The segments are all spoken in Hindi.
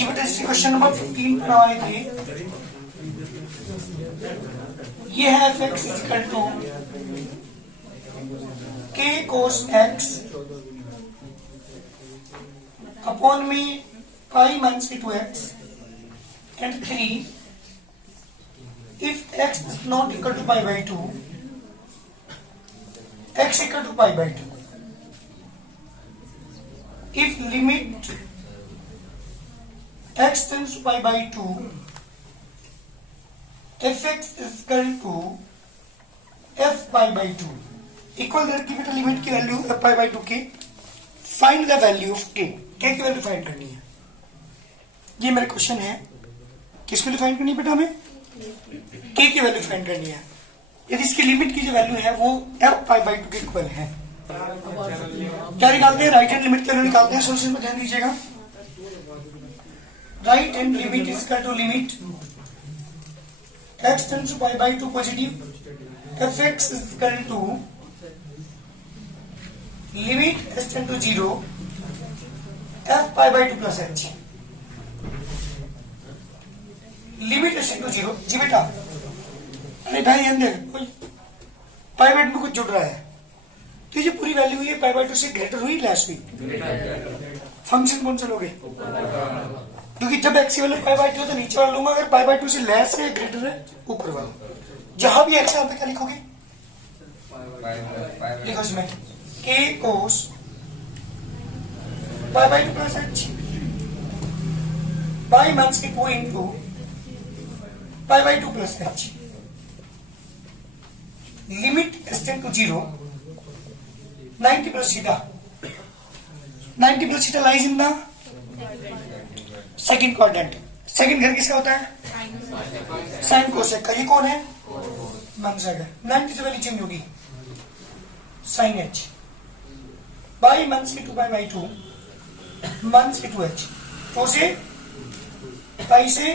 जी बेटा जैसे क्वेश्चन नंबर 15 पर आए थे, ये है f x equal to k cos x upon में पाई माइनस के 2x and 3 if x is not equal to pi by 2, x equal to pi by 2. If limit x tends to pi by 2, fx is equal to f pi by 2. Equal की बेटा लिमिट की वैल्यू f pi by 2 की find the value of k की वैल्यू फाइंड करनी है। ये मेरा क्वेश्चन है, किसके लिए फाइंड करनी है बेटा? हमें k की वैल्यू फाइंड करनी है। यदि इसकी लिमिट की जो वैल्यू है वो f pi by 2 के इक्वल है। क्या निकालते हैं? राइट हैंड लिमिट की वैल्यू निकालते हैं। सोल्यूशन में ध्यान दीजिएगा। Right hand limit is equal to limit x tends to pi by 2 positive, fx is equal to limit s tend to 0 f pi by 2 plus h। Limit s tend to 0। जी बेटा, अरे भाई ध्यान दे, पाई बाय 2 में कुछ जुड़ रहा है तो ये पूरी वैल्यू हुई पाई बाय 2 से ग्रेटर हुई लेस हुई? फंक्शन कौन सा लोगे? क्योंकि जब x की वैल्यू पाई बाय 2 तो नीचे वाला लूंगा, अगर पाई बाय 2 से लेस है ग्रेटर है ऊपर वाला। जहां भी x है पे क्या लिखोगे? लिखो इसमें k cos pi by 2 plus h pi minus के 2 into pi by 2 plus h। Limit s tend to 0 90 plus theta, 90 plus theta lies in the second quadrant। Second घर किसका होता है? साइन कोसेक का। ये कौन है? माइनस 90 से वैल्यू चेंज होगी साइन h बाई माइनस के 2 पाई बाई 2 माइनस के 2h। 4 से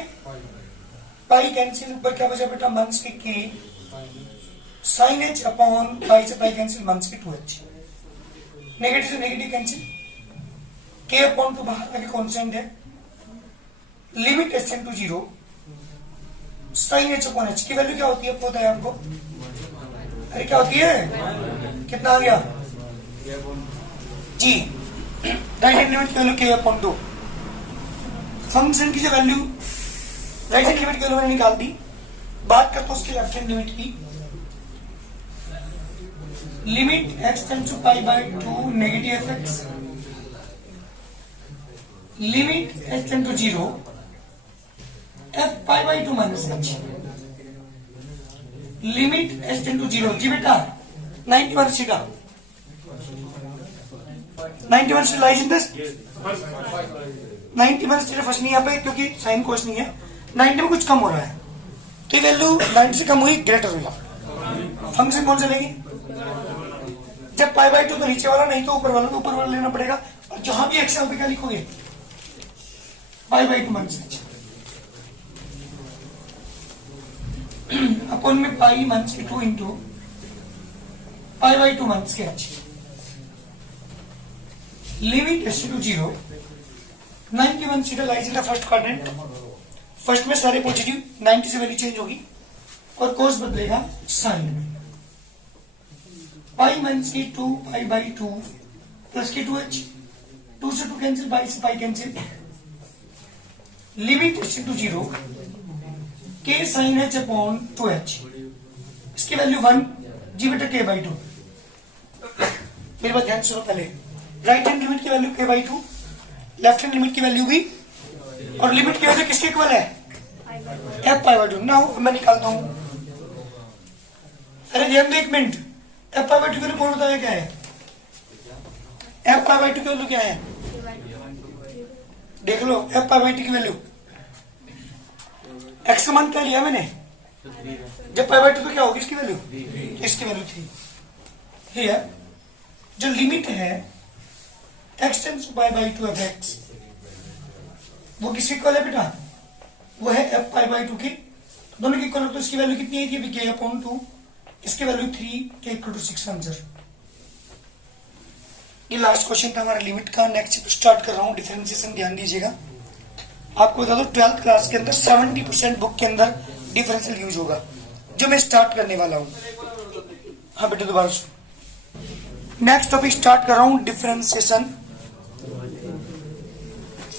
पाई कैंसिल, ऊपर क्या बचा बेटा? माइनस के k sine h upon pi से पाई कैंसिल माइनस के 2h। नेगेटिव से नेगेटिव कैंसिल, k अपॉन 2 बाहर आके कांस्टेंट है। Limit s tend to 0 sine h upon h की वैल्यू क्या होती है पता है आपको? अरे क्या होती है? कितना आ गया जी? राइट हैंड लिमिट की वैल्यू k अपॉन 2। फंक्शन की जो वैल्यू राइट हैंड लिमिट की वैल्यू मैंने निकाल दी। बात करते हैं उसकी लेफ्ट हैंड लिमिट की। Limit x tends to pi by 2 negative fx, limit h tend to 0 f pi by 2 minus h, limit h tend to 0। जी बेटा 91 सीधा 91 से लाइज इन दिस 91 सिर्फ फर्स्ट नहीं यहाँ पे क्योंकि साइन कोस नहीं है। 90 में कुछ कम हो रहा है तो वैल्यू 90 से कम हुई ग्रेटर हुई। फंक्शन कौन सा लेगी? जब पाई बाय 2 तो नीचे वाला, नहीं तो ऊपर वाला, तो ऊपर वाला लेना पड़ेगा। और जहां भी x है वहां क्या लिखोगे? पाई बाय 2 माइनस h अपॉन में पाई माइनस के 2 इंटू पाई बाय 2 माइनस के h। लिमिट s टू 0 91 सीधा lies in the first quadrant. First में सारे पॉजिटिव, 90 से वैल्यू चेंज होगी और कोस बदलेगा साइन में। पाई माइनस के 2 पाई बाई 2 प्लस के 2h, 2 से 2 कैंसिल, पाई से pi cancel. Limit s to 0 k sine h upon 2h, इसकी वैल्यू 1। जी बेटा k बाई 2। मेरी बात ध्यान सुनो पहले। राइट हैंड लिमिट की value k by 2, left hand limit की वैल्यू भी, और लिमिट की वैल्यू किसके इक्वल है? f pi by 2। नाउ मैं निकालता हूं। अरे ध्यान दो एक मिनट, f पाई बाई 2 की वैल्यू कौन बताया क्या है? f पाई बाई 2 की वैल्यू क्या है? देख लो f पाई बाई 2 की वैल्यू। x का मान क्या लिया मैंने? जब पाई बाई 2 तो क्या होगी इसकी वैल्यू? इसकी वैल्यू 3। ये जो लिमिट है x tends to pi by 2 fx, वो किसके इक्वल है बेटा? वो है f पाई बाई 2 की। दोनों की इक्वल हो तो इसकी वैल्यू कितनी है? k अपॉन 2, इसकी value 3, k equal to 6 answer. ये लास्ट क्वेश्चन था हमारा लिमिट का। नेक्स्ट स्टार्ट कर रहा हूं डिफरेंशिएशन, ध्यान दीजिएगा। आपको बता दो 12th क्लास के अंदर 70% बुक के अंदर डिफरेंशियल यूज होगा, जो मैं स्टार्ट करने वाला हूं। हाँ बेटे दोबारा सुनो। नेक्स्ट टॉपिक स्टार्ट कर रहा हूं, डिफरेंशिएशन।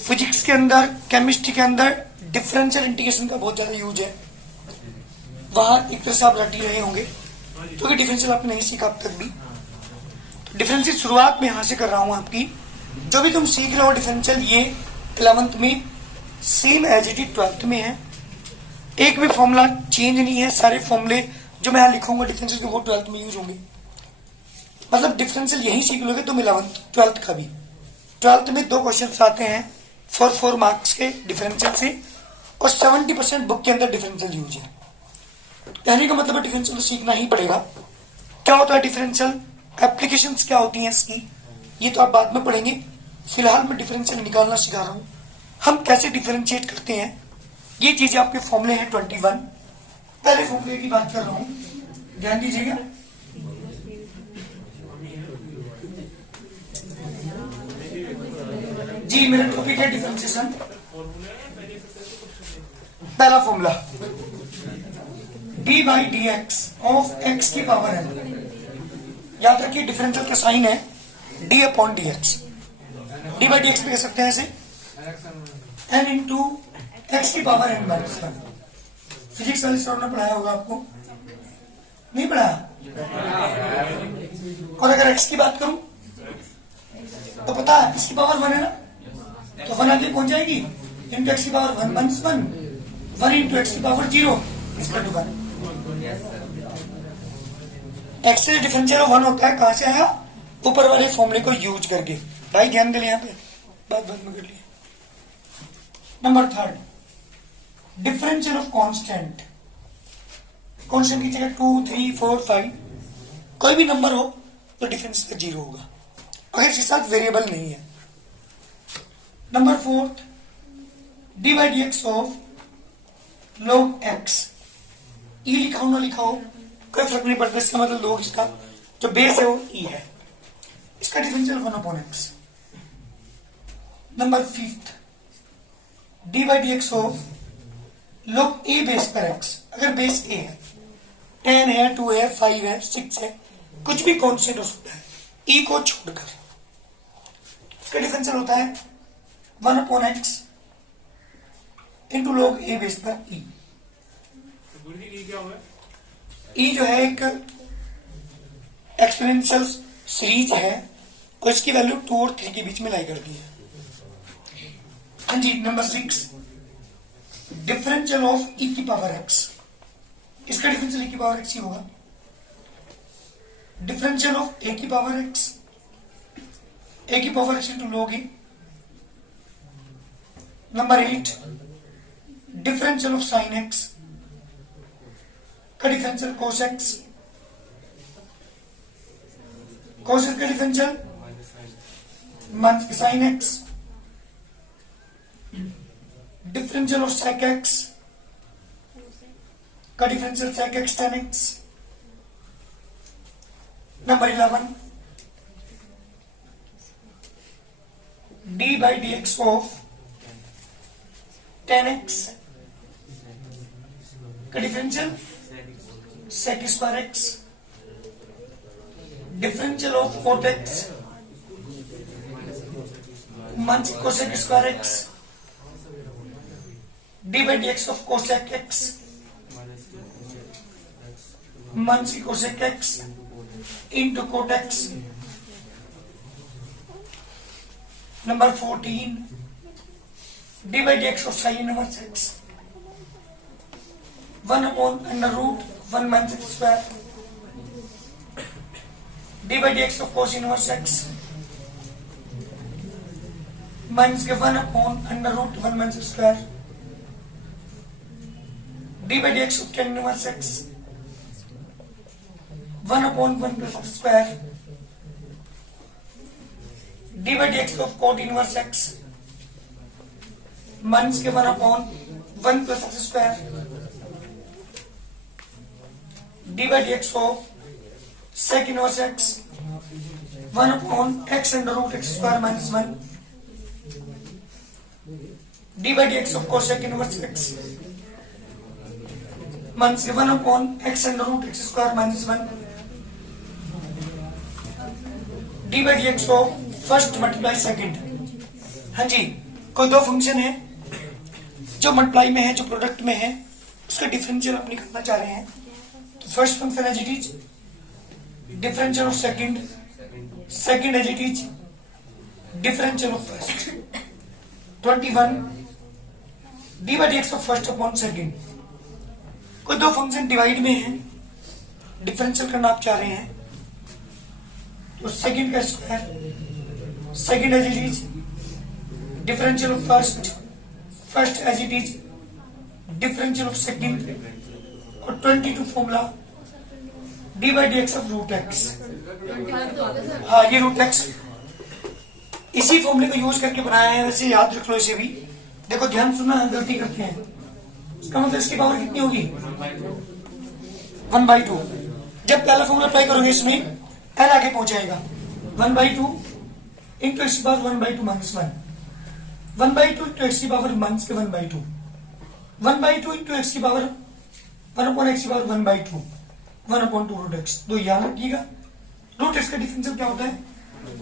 फिजिक्स के अंदर, केमिस्ट्री के अंदर डिफरेंशियल इंटीग्रेशन का बहुत ज्यादा यूज है। वहां एक तरह से आप रट ही रहे होंगे, क्योंकि डिफरेंशियल आपने नहीं सीखा अब तक भी। तो डिफरेंशियल शुरुआत में यहां से कर रहा हूं आपकी। जो भी तुम सीख रहे हो डिफरेंशियल, ये 11th में same as it is 12th में है। एक भी फॉर्मूला चेंज नहीं है, सारे फॉर्मूले जो मैं यहां लिखूंगा डिफरेंशियल के वो 12th में यूज होंगे। मतलब डिफरेंशियल यही सीख लोगे तुम 11th 12th का भी। 12th में 2 क्वेश्चन आते हैं 4 मार्क्स के डिफरेंशियल से, और 70% बुक के अंदर डिफरेंशियल यूज है। कहने का मतलब डिफरेंशियल तो सीखना ही पड़ेगा। क्या होता है डिफरेंशियल, एप्लीकेशंस क्या होती हैं इसकी, ये तो आप बाद में पढ़ेंगे। फिलहाल मैं डिफरेंशियल निकालना सिखा रहा हूं, हम कैसे डिफरेंशिएट करते हैं। ये चीजें आपके फॉर्मूले हैं 21। पहले फॉर्मूले की बात कर रहा हूं, ध्यान दीजिएगा। जी मेरा टॉपिक है डिफरेंशिएशन। पहला formula D by D x of x की पावर एन। याद रखिए डिफरेंशियल का साइन है D upon D x. D by D x भी कह सकते हैं ऐसे, एन इंटू एक्स की पावर एन माइनस 1। फिजिक्स वाले सर ने पढ़ाया होगा आपको, नहीं पढ़ाया? और अगर एक्स की बात करूं तो पता है इसकी पावर 1 है ना, तो 1 आगे पहुंच जाएगी, इंटू एक्स की पावर 1 माइनस 1 इंटू एक्स की पावर 0 इसका दुकान। एक्स से डिफरेंशियल 1 होता है, कहां से आया? ऊपर वाले फॉर्मूले को यूज करके। भाई ध्यान दे, यहाँ पे बात में कर लिया। Number 3, differential of constant. Constant की जगह 2, 3, 4, 5 कोई भी नंबर हो तो डिफरेंशियल 0 होगा, अगर इसके साथ वेरिएबल नहीं है। Number 4, D by D x of log x। ई लिखा हो ना लिखा हो कोई फर्क नहीं पड़ता, इसका मतलब log इसका जो बेस है वो ई है, इसका differential 1 upon x. Number 5, d by D x of log a base पर x। अगर बेस a है, 10 है, 2 है, 5 है, 6 है, कुछ भी कांस्टेंट हो सकता है e को छोड़कर, इसका डिफरेंशियल होता है 1 upon x into log a base पर e। ई जो है एक एक्सपोनेंशियल सीरीज है और इसकी वैल्यू 2 और 3 के बीच में लाई करती है। हाँ जी। नंबर 6, डिफरेंशियल ऑफ ई की पावर एक्स। इसका डिफरेंशियल ई की पावर एक्स ही होगा। डिफरेंशियल ऑफ ए की पावर एक्स, ए की power x into log a. Number 8, differential of sine x का differential cos x. Cos x का differential minus sine x. Differential of sec x का differential sec x tan x. Number 11, d by D x of tan x का differential sec square x. Differential of cot x minus cosec square x. D by D x of cosec x minus cosec x into cot x. Number 14, D by D x of sine inverse X 1 upon under root 1 minus X square. D by D x of cos inverse X minus के 1 upon under root 1 minus X square. D by D x of tan inverse X 1 upon 1 plus X square. D by D x of cot inverse X minus के 1 upon 1 plus X square. D by D x of sec inverse X 1 upon X under root X square minus 1। D by D x of cosec inverse X minus 1 upon X under root X square minus 1 D by D x of first multiply second. हाँ जी, कोई दो फंक्शन है जो मल्टीप्लाई में है, जो प्रोडक्ट में है, उसका डिफरेंशियल आप निकालना चाह रहे हैं। तो first function as it is, differential of second, second as it is, differential of first. 21 D by D x of first upon second. कोई दो फंक्शन डिवाइड में है, डिफरेंशियल करना आप चाह रहे हैं, तो सेकंड का square, second as it is, differential of first, first as it is, differential of second, और 22 formula D by D x of root X. हाँ, ये रूट एक्स इसी फॉर्मूले को यूज करके बनाया है, वैसे याद रख लो इसे भी। देखो ध्यान सुनना, गलती करते हैं। इसका मतलब इसकी पावर कितनी होगी? 1/2। जब पहला फॉर्मूला अप्लाई करोगे इसमें एल आगे पहुंच जाएगा। 1/2 इंटू एक्स की पावर 1/2 माइनस 1, 1/2 इंटू एक्स की पावर माइनस के 1/2, 1/2 इंटू एक्स की पावर 1 अपॉन एक्स की पावर 1/2, 1 अपॉन 2 रूट एक्स। तो याद रखिएगा रूट एक्स का डिफरेंशियल क्या होता है?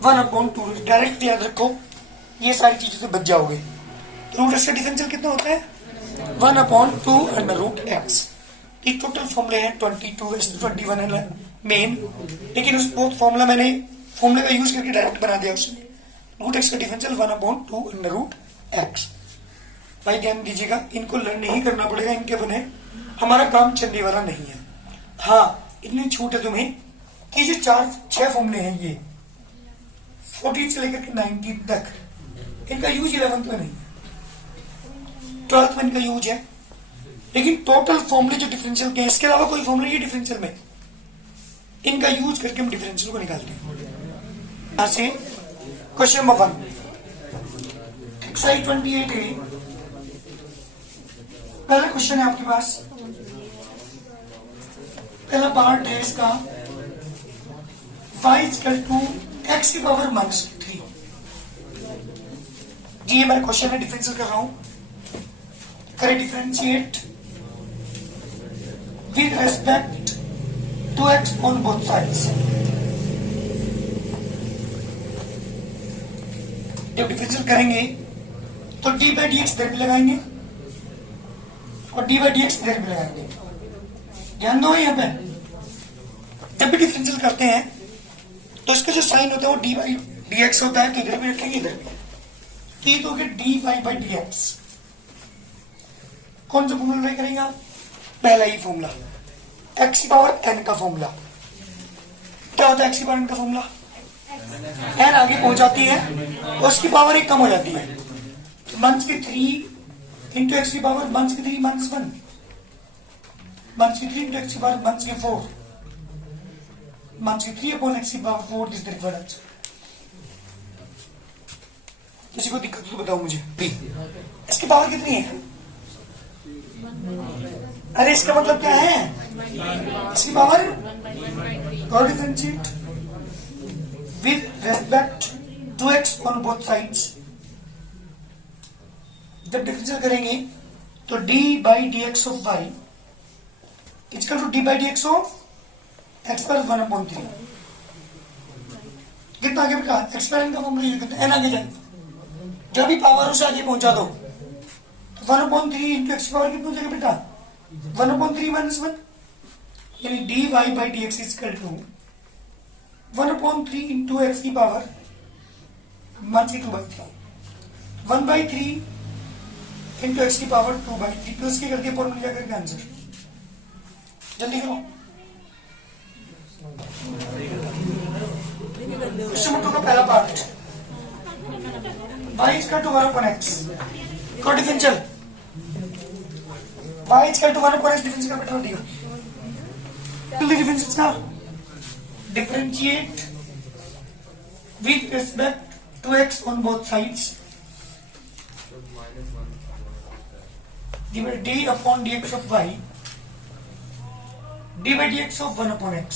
1 अपॉन 2। डायरेक्ट याद रखो, ये सारी चीजों से बच जाओगे। रूट एक्स का डिफरेंशियल कितना होता है? 1 अपॉन 2 अंडर रूट एक्स। ये टोटल फॉर्मूले हैं 22 21 है मेन, लेकिन उस बहुत फॉर्मूला मैंने फॉर्मूले का यूज करके डायरेक्ट बना दिया उसमें। रूट एक्स का differential 1 upon 2 under root x. भाई ध्यान दीजिएगा, इनको लर्न नहीं करना पड़ेगा, इनके बने हमारा काम चलने वाला नहीं है। हाँ, इतनी छूट है तुम्हें कि जो 4-6 फॉर्मूले हैं ये 14 से लेकर के 19 तक, इनका यूज 11th में नहीं, 12th में इनका यूज है। लेकिन टोटल फॉर्मूले जो डिफरेंशियल के हैं, इसके अलावा कोई फॉर्मूले ये डिफरेंशियल में, इनका यूज करके हम डिफरेंशियल को निकालते हैं। यहां से क्वेश्चन नंबर 1 एक्सरसाइज 28 है। पहला क्वेश्चन है आपके पास, पहला पार्ट है इसका, y इक्वल टू एक्स की पावर -3। जी ये मेरा क्वेश्चन है, डिफरेंशियल कर रहा हूं। करें differentiate with respect to x on both sides. जब डिफरेंशियल करेंगे तो डी बाई डी एक्स इधर भी लगाएंगे और डी बाई डी एक्स इधर भी लगाएंगे। ध्यान दो यहाँ पे, जब भी डिफरेंशियल करते हैं तो इसका जो साइन होता है वो डी बाई डी एक्स होता है, तो इधर भी रखेंगे इधर भी, तो ये तो हो गया d y by D x. कौन सा फॉर्मूला अप्लाई करेंगे आप? पहला ही फॉर्मूला, एक्स की पावर एन का फॉर्मूला। क्या होता है एक्स की पावर एन का फॉर्मूला? एन आगे पहुंच जाती है और उसकी पावर एक कम हो जाती है, तो माइनस के 3 इंटू एक्स की पावर माइनस के 3 माइनस 1, माइनस के 3 इंटू एक्स की पावर माइनस के 4, माइनस के 3 अपॉन एक्स की power 4। This the required answer. किसी को दिक्कत तो बताओ मुझे। इसकी पावर कितनी है? अरे इसका मतलब क्या है? इसकी पावर और differentiate with respect to x on both sides. जब डिफरेंशियल करेंगे तो d by D x of y equal to d by D x of x plus 1/3। कितना आगे बेटा? एक्स पर एन का फॉर्मूला यूज करते हैं, एन आगे जाए, जब भी पावर उसे आगे पहुंचा दो तो 1/3 इंटू एक्स की पावर कितनी हो जाएगी बेटा? 1/3 माइनस 1, यानी d y by D x equal to 1/3 into x की पावर -2/3, 1/3 इंटू एक्स की पावर 2/3। तो इसके करके फॉर्मूला करके आंसर जल्दी करो। क्वेश्चन नंबर 2 का पहला part, y equal to 1 upon x को differential, y equal to 1 upon x differential का बेटा दिया। डिफरेंशियल का differentiate with respect to x on both sides, d upon dx of y, d by dx of 1 upon x,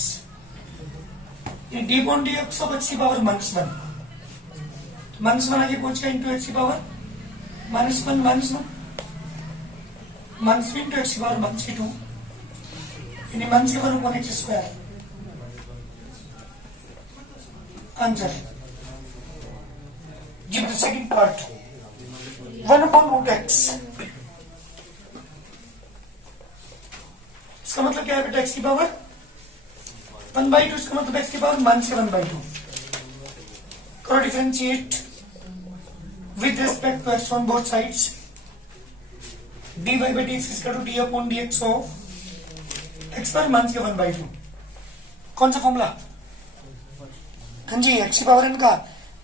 d upon dx of x की पावर -1, -1 आगे पहुंच गया इंटू एक्स की पावर -1 -1 -3 into x power -2 यानी -1 upon x square. Answer. Give the second part. 1 upon root x. इसका मतलब क्या है बेटा? x की पावर 1/2. इसका मतलब x की पावर -1/2. करो differentiate with respect to x on both sides. dy by dx is equal to d upon dx of x पर -1/2. कौन सा फॉर्मूला? हाँ जी, x की पावर n का.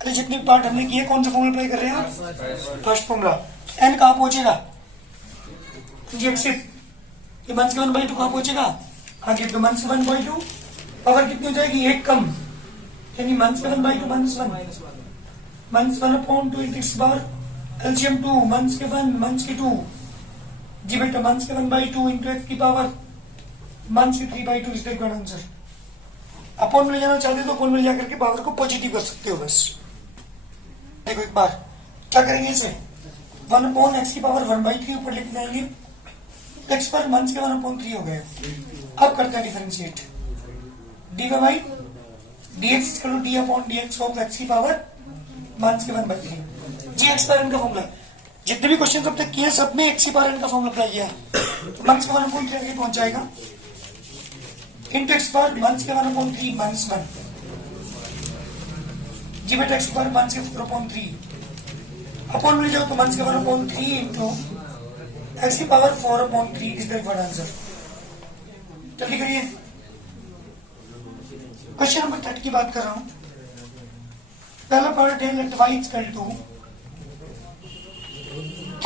अरे जितने पार्ट हमने किए कौन सा फॉर्मूला अप्लाई कर रहे हैं आप? First formula. n कहाँ पहुंचेगा? जी एक्सिट ये -1/2 कहाँ पहुंचेगा? आगे तो -1/2 पावर कितनी हो जाएगी? 1 कम, यानी -1/2 -1 upon 2 into x bar LCM 2 -1 जी बेटा 1/2 into x की power -3/2 is the correct answer. Upon में ले जाना चाहते हो तो अपॉन में ले जाकर के पावर को पॉजिटिव कर सकते हो. बस देखो एक बार क्या करेंगे इसे. 1 upon x की पावर 1/3 ऊपर लेके जाएंगे. x पर -1/3 हो गया. अब करते हैं differentiate. dy by dx is equal to d upon dx of x की पावर -1/3. जी x पर n का फॉर्मूला. जितने भी क्वेश्चन अब तक किए सब में x पर n का फॉर्मूला अप्लाई किया. -1/3 पहुंच जाएगा. इंटू x पर -1/3 -1 जी बेटा x पर -4/3 अपॉन मिल जाओ तो -1/3 इंटू x की power 4/3 is the correct answer. जल्दी करिए. क्वेश्चन नंबर 30 की बात कर रहा हूं. पहला पार्ट है late y equal to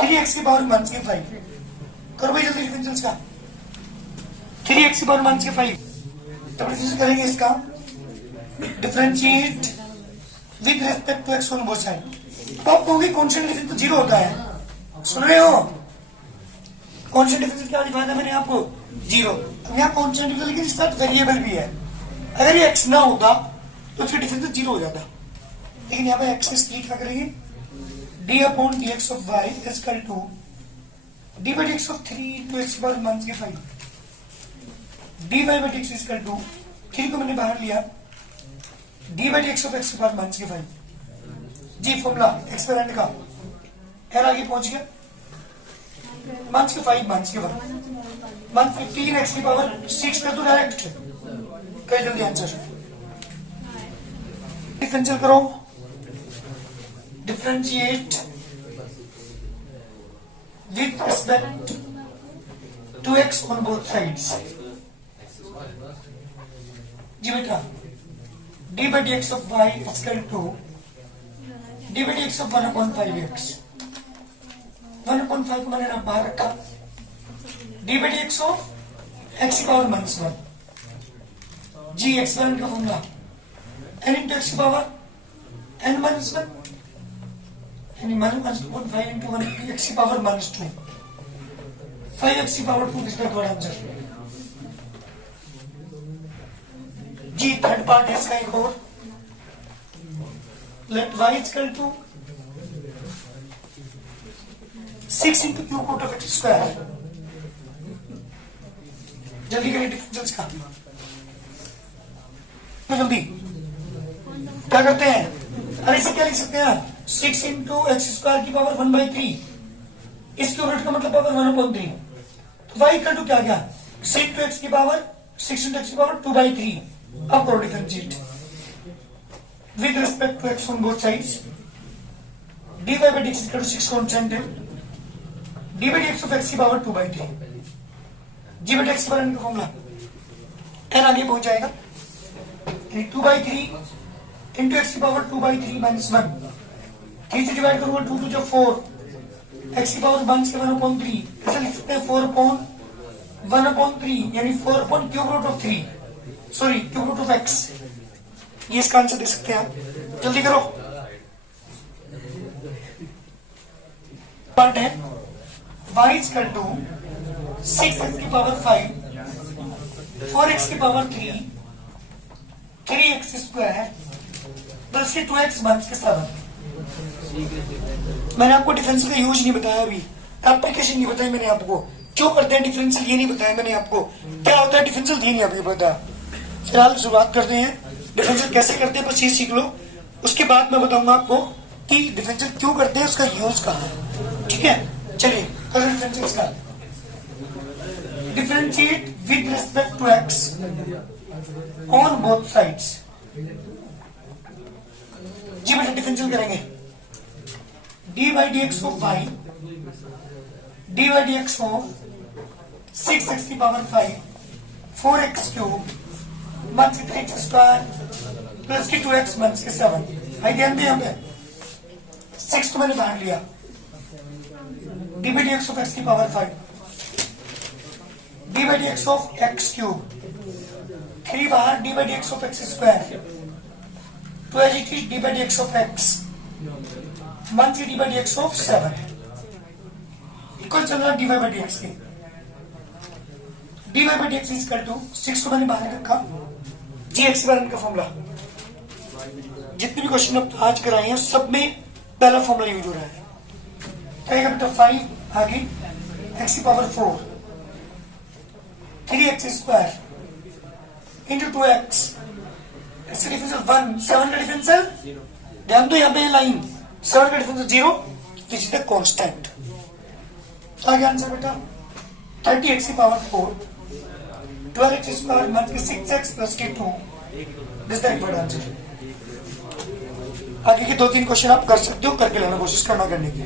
3x की पावर -5. करो भाई जल्दी डिफरेंशियल्स का. 3x की पावर -5 तो डिफरेंशियल करेंगे इसका. Differentiate with respect to x on both side. तो आप कहोगे कांस्टेंट डिफरेंस तो 0 होता है. सुन रहे हो? कांस्टेंट डिफरेंस क्या दिखाया था मैंने आपको? 0. अब यहाँ कांस्टेंट डिफरेंस के साथ वेरिएबल भी है. अगर ये x ना होता तो फिर डिफरेंस 0 हो जाता. लेकिन यहाँ पे x से स्प्लिट क्या करेंगे? d upon dx of y is equal to d by dx of 3 into x की power -5. dy by dx is equal to 3 को मैंने बाहर लिया. d by dx of x की पावर -5. जी फॉर्मूला x पर n का n आगे पहुंच गया. -5 -15 x की पावर 6 कर दो डायरेक्ट. कहीं जल्दी आंसर. डिफरेंशियल करो. Differentiate with respect to x on both sides. जी बेटा d by dx of y is equal to d by dx of 1/5x. 1/5 को मैंने बाहर रखा. d by dx of x की पावर -1 जी x पर n का फॉर्मूला n into x की पावर n -1 यानी -1/5 into 1 x की पावर -2 5x की पावर 2 इज द करेक्ट आंसर. जी थर्ड पार्ट है इसका एक और. Let y equal to 6 into cube root of x square. जल्दी करिए डिफरेंशियल्स का. तो जल्दी क्या करते हैं? अरे इसे क्या लिख सकते हैं? 6 into x स्क्वायर की पावर 1/3. इस क्यूब रूट का मतलब पावर 1/3. तो y इक्वल टू क्या गया? 6 into x की पावर 6 into x की पावर 2/3. अब करो differentiate with respect to x on both sides. dy by dx equal to 6 constant है. d by dx of x की पावर 2/3. जी by dx पर n का फॉर्मूला n आगे पहुंच जाएगा. 2/3 into x की पावर 2/3 -1. 3 से डिवाइड करूंगा 2 to 4. x की पावर 1/3 ऐसा लिख सकते हैं 4/1/3 यानी 4 cube root of 3 sorry cube root of x. ये इसका आंसर दे सकते हैं आप. जल्दी करो. पार्ट है y इक्वल टू 6x की पावर 5 4x की power 3 3x square plus 2x -7 मैंने आपको डिफरेंशियल का यूज नहीं बताया अभी, एप्लीकेशन नहीं बताई मैंने आपको, क्यों करते हैं डिफरेंशियल ये नहीं बताया मैंने आपको, क्या होता है डिफरेंशियल ये नहीं अभी बताया। फिलहाल शुरुआत करते हैं, डिफरेंशियल कैसे करते हैं बस ये सीख लो, उसके बाद मैं बताऊंगा आपको कि डिफरेंशियल क्यों करते हैं, उसका यूज कहाँ है, ठीक है। चलिए डिफरेंशियल का differentiate with respect to x on both sides. जी बेटा डिफरेंशियल करेंगे d by D x of y d by D x of 6x की पावर 5 4x क्यूब वन से 3x स्क्वायर प्लस की 2x वन से 7। भाई ध्यान दें हमें 6 तो मैंने बांट लिया, d by D x of x की power 5 d by D x of x cube 3 बाहर d by D x of x square 2 d by D x of x 1 से d by D x of 7 equal चल रहा d y by D x के, d y by D x equal to 6 को मैंने बाहर रखा, जी एक्स बार का फॉर्मूला, जितने भी क्वेश्चन अब आज कराए हैं सब में पहला फॉर्मूला यूज हो रहा है, क्या बेटा 5 आगे एक्स की power 4 3x square into 2x x का डिफरेंशियल 1 7 का डिफरेंशियल, ध्यान दो यहाँ पे लाइन 7 का differential 0, this is the constant. आगे आंसर बेटा 30x की power 4 12x square minus 6x plus के 2, दिस द रिक्वायर्ड आंसर। आगे के 2-3 क्वेश्चन आप कर सकते हो, करके लेना कोशिश करना करने की।